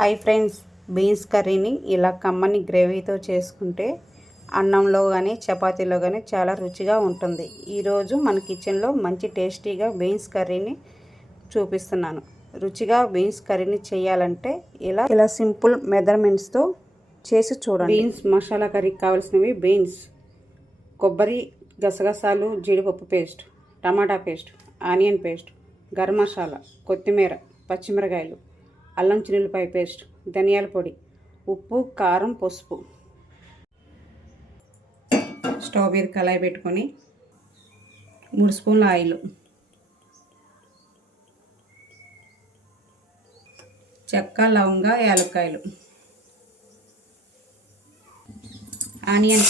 Hi friends beans కర్రీని ఇలా కమ్మని గ్రేవీతో చేసుకుంటే అన్నంలో కానీ చపాతీలో కానీ చాలా రుచిగా ఉంటుంది. ఈరోజు మన కిచెన్లో మంచి టేస్టీగా బీన్స్ కర్రీని చూపిస్తున్నాను. రుచిగా బీన్స్ కర్రీని చేయాలంటే ఇలా ఇలా సింపుల్ మెజర్మెంట్స్తో చేసి చూడండి. బీన్స్ మసాలా కర్రీకి కావాల్సినవి బీన్స్ కొబ్బరి గసగసాలు జీడిపప్పు paste tomato paste onion paste garam masala కొత్తిమీర పచ్చిమిరకాయలు. అల్లం చిన్నులపాయ పేస్ట్ ధనియాల పొడి ఉప్పు కారం పసుపు. స్టవ్ మీద కళాయి పెట్టుకొని మూడు స్పూన్ల ఆయిల్. చెక్క లవంగ యాలక్కాయలు. ఆనియన్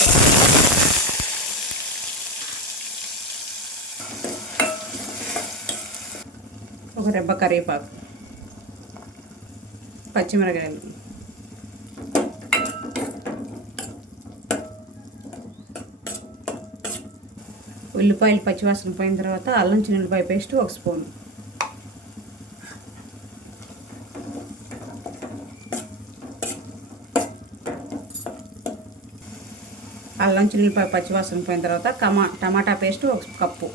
ఒక రెబ్బ కరివేపాకు. పచ్చిమిరకాయలు. ఉల్లిపాయలు పచ్చివాసన పోయిన తర్వాత అల్లం చిన్నపాయ పేస్ట్ ఒక స్పూన్. అల్లం చిన్నులపాయ పచ్చివాసన పోయిన తర్వాత కమా టమాటా పేస్ట్ ఒక కప్పు.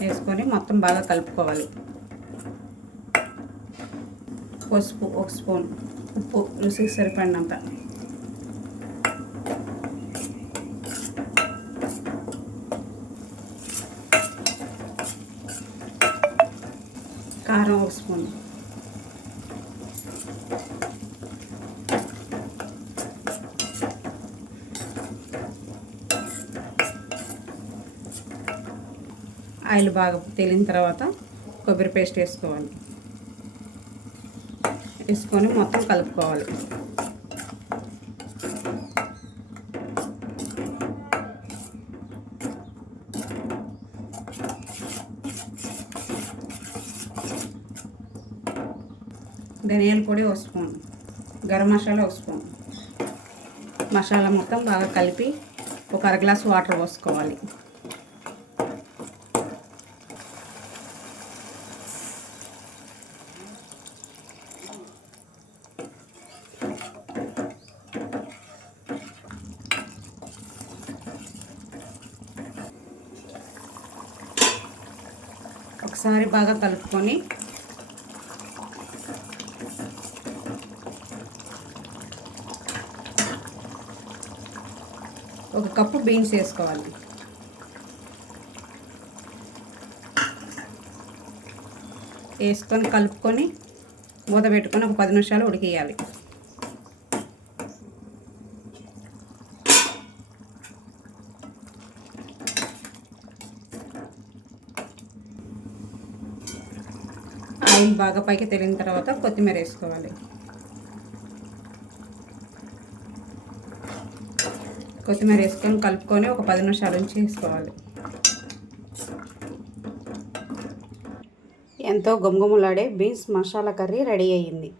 వేసుకొని మొత్తం బాగా కలుపుకోవాలి. పసుపు ఒక స్పూన్ ఉప్పు రుచికి సరిపడినంత. కారం ఒక స్పూన్. ఆయిల్ బాగా తేలిన తర్వాత కొబ్బరి పేస్ట్ వేసుకోవాలి. వేసుకొని మొత్తం కలుపుకోవాలి. ధనియాల పొడి ఒక స్పూన్ గరం మసాలా ఒక స్పూన్. మసాలా మొత్తం బాగా కలిపి ఒక అర గ్లాస్ వాటర్ పోసుకోవాలి. ఒకసారి బాగా కలుపుకొని ఒక కప్పు బీన్స్ వేసుకోవాలి. వేసుకొని కలుపుకొని మూత పెట్టుకొని ఒక పది నిమిషాలు ఉడికేయాలి ఆయిల్ బాగా పైకి తెలిన తర్వాత కొత్తిమీర వేసుకోవాలి. కొత్తిమీర వేసుకొని కలుపుకొని ఒక పది నిమిషాల నుంచి వేసుకోవాలి. ఎంతో గుమగుమలాడే బీన్స్ మసాలా కర్రీ రెడీ అయ్యింది.